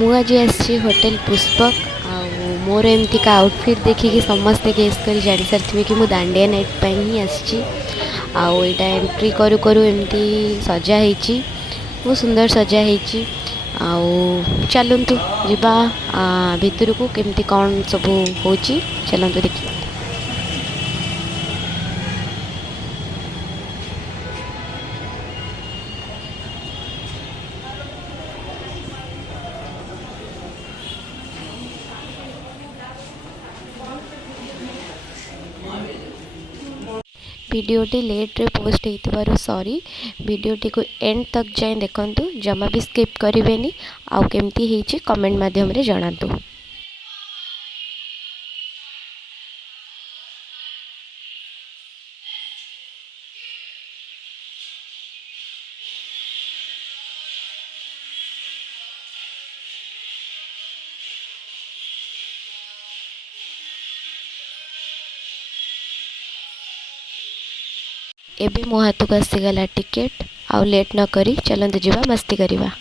ମୁଁ ଆଜି ଆସିଛି ହୋଟେଲ ପୁଷ୍ପକ। ଆଉ ମୋର ଏମିତିକା ଆଉଟଫିଟ୍ ଦେଖିକି ସମସ୍ତେ ଗେସ୍ କରି ଜାଣିସାରିଥିବେ କି ମୁଁ ଦାଣ୍ଡିଆ ନାଇଟ୍ ପାଇଁ ହିଁ ଆସିଛି। ଆଉ ଏଇଟା ଏଣ୍ଟ୍ରି କରୁ କରୁ ଏମିତି ସଜା ହେଇଛି, ବହୁତ ସୁନ୍ଦର ସଜା ହେଇଛି। ଆଉ ଚାଲନ୍ତୁ ଯିବା ଭିତରକୁ, କେମିତି କ'ଣ ସବୁ ହେଉଛି ଚାଲନ୍ତୁ ଦେଖିବା। भिडियोटी लेट्रे पोस्ट होइथिबारु सॉरी। भिडियोटी को एंड तक जाए देखंतु, जमा भी स्किप करेंगे। आउ केमती ହେଇଛି कमेंट माध्यम रे जणातु। एबे मो हाथ को आसीगला टिकेट। आउ लेट न करी चलते जावा मस्ती करवा।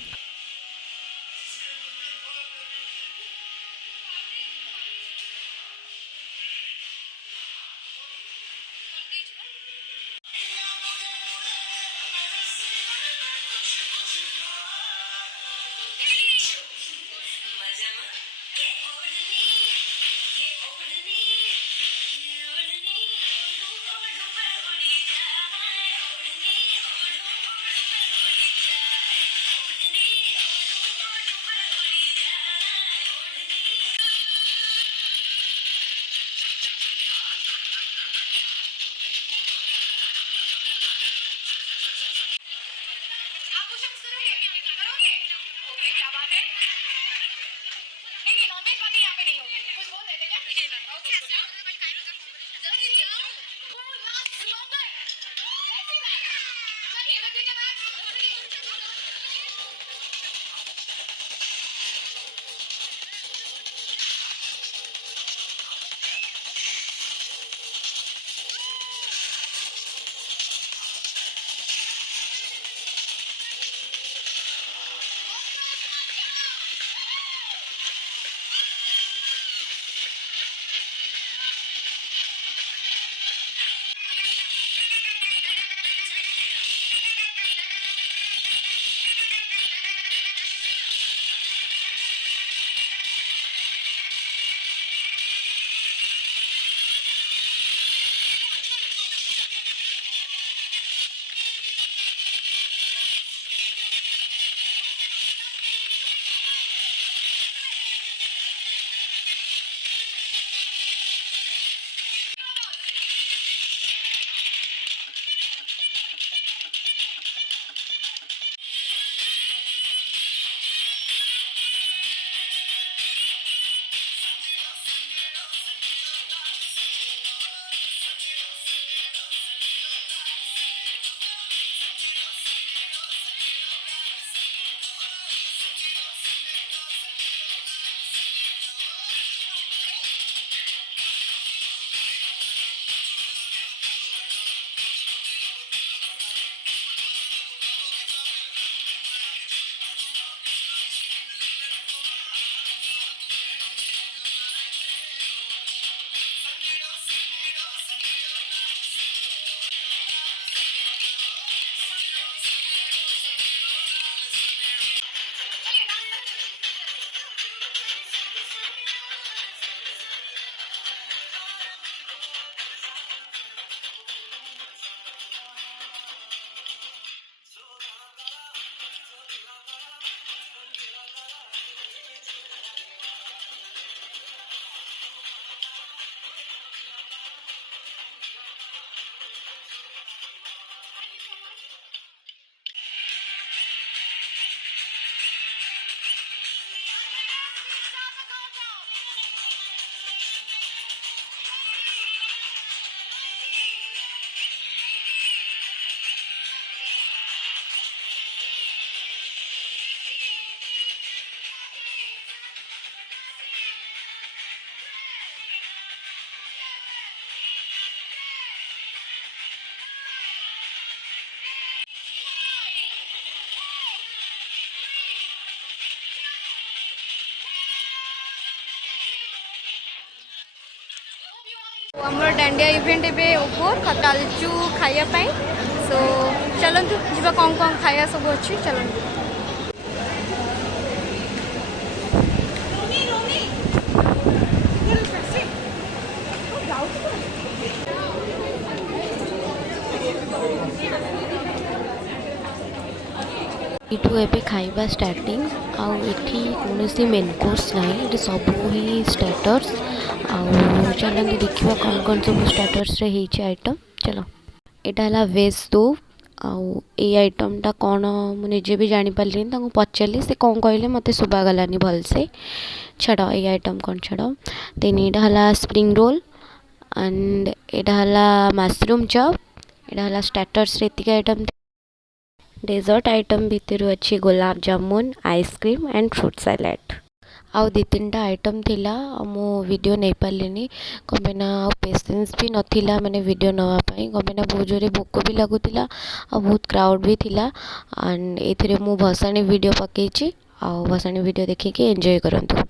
आमर डांडिया इवेंट एबे ओवर कालचु खाइबा सो चलतु जी कौन कौन खाया सब अच्छी चलतु। ଏଠୁ ଏବେ ଖାଇବା ଷ୍ଟାର୍ଟିଂ ଆଉ ଏଠି କୌଣସି ମେନ୍ କୋର୍ସ ନାହିଁ, ଏଠି ସବୁ ହିଁ ଷ୍ଟାର୍ଟର୍ସ। ଆଉ ଚାଲନ୍ତୁ ଦେଖିବା କ'ଣ କ'ଣ ସବୁ ଷ୍ଟାର୍ଟର୍ସରେ ହେଇଛି ଆଇଟମ୍। ଚାଲ, ଏଇଟା ହେଲା ଭେଜ୍ ସୁପ୍। ଆଉ ଏଇ ଆଇଟମ୍ଟା କ'ଣ ମୁଁ ନିଜେ ବି ଜାଣିପାରିଲିନି, ତାଙ୍କୁ ପଚାରିଲି ସେ କ'ଣ କହିଲେ ମୋତେ ଶୁଭାଗଲାନି ଭଲସେ। ଛାଡ଼ ଏଇ ଆଇଟମ୍ କ'ଣ ଛାଡ଼। ଦେନ୍ ଏଇଟା ହେଲା ସ୍ପ୍ରିଙ୍ଗ ରୋଲ୍ ଆଣ୍ଡ ଏଇଟା ହେଲା ମସରୁମ୍ ଚପ୍। ଏଇଟା ହେଲା ଷ୍ଟାର୍ଟର୍ସରେ ଏତିକି ଆଇଟମ୍। डेजर्ट आइटम भितर अच्छी gulab jamun ice cream and fruit salad. आउ दी तीन टा आइटम थिला मो वीडियो नहीं पार्ली कमेना पेसेंस भी नथिला माने वीडियो नवापाई कमेना बहुत जोरे भोक भी लगुला आ बहुत क्राउड भी थिला। एंड एथिरे मु भसाणी वीडियो पकईची आ भसाणी वीडियो देखिए एंजॉय करंतु।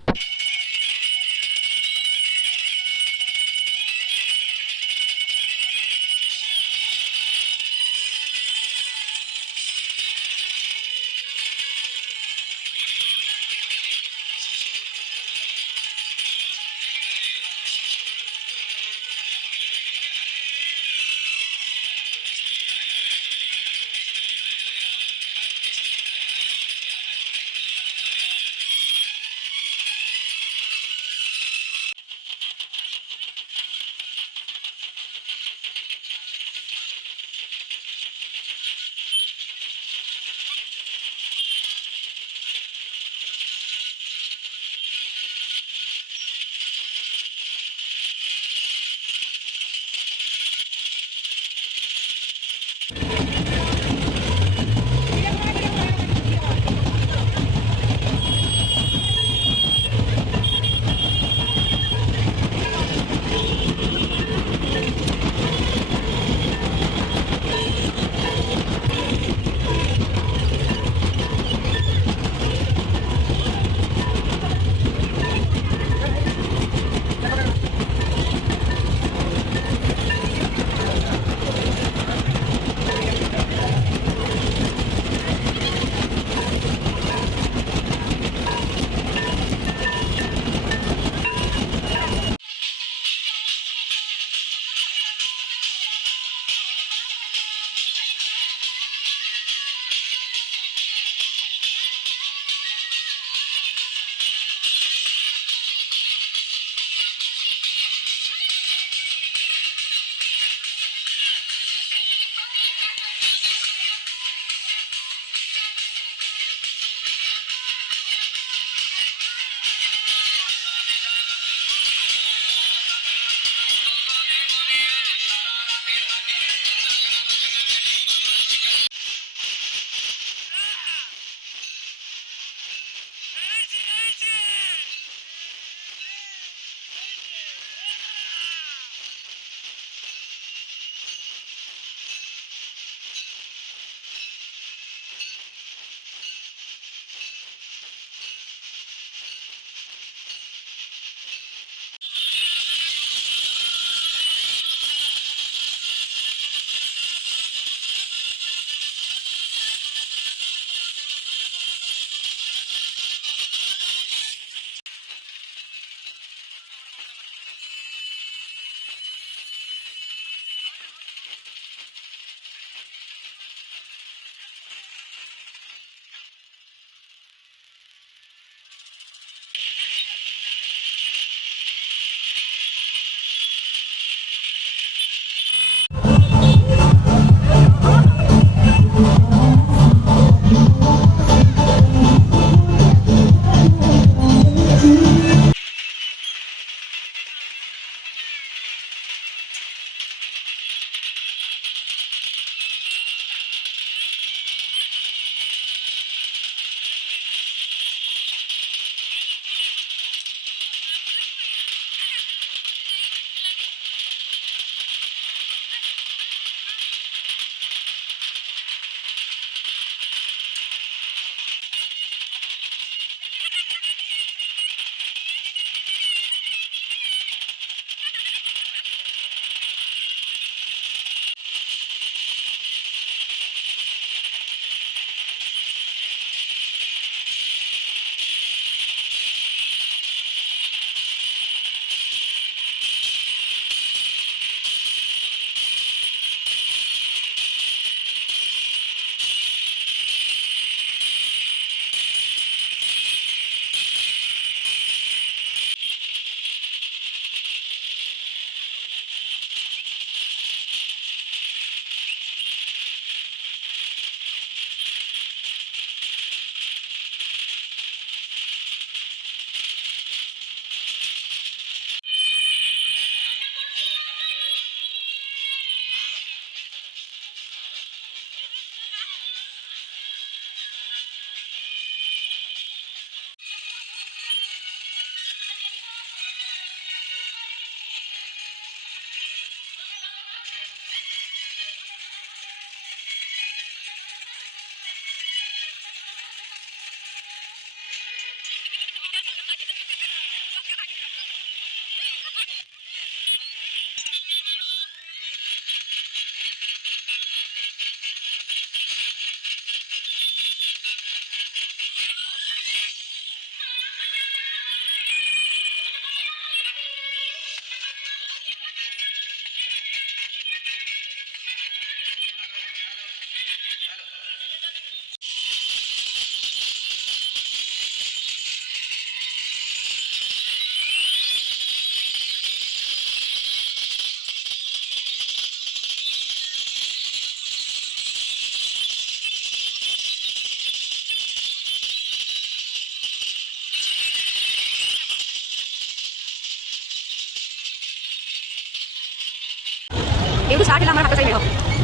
एवढं स्टार्ट केला मला हाताचा मेळ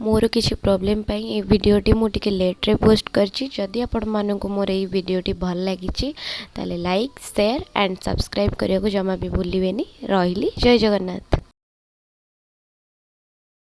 मोर किसी प्रॉब्लम पाई ए वीडियोटी मु टिके लेट रे पोस्ट करची जदि आपण मानक मोर ए वीडियोटी भल लगी ताले लाइक शेयर एंड सब्सक्राइब करने को जमा भी भूलिए रही जय जगन्नाथ।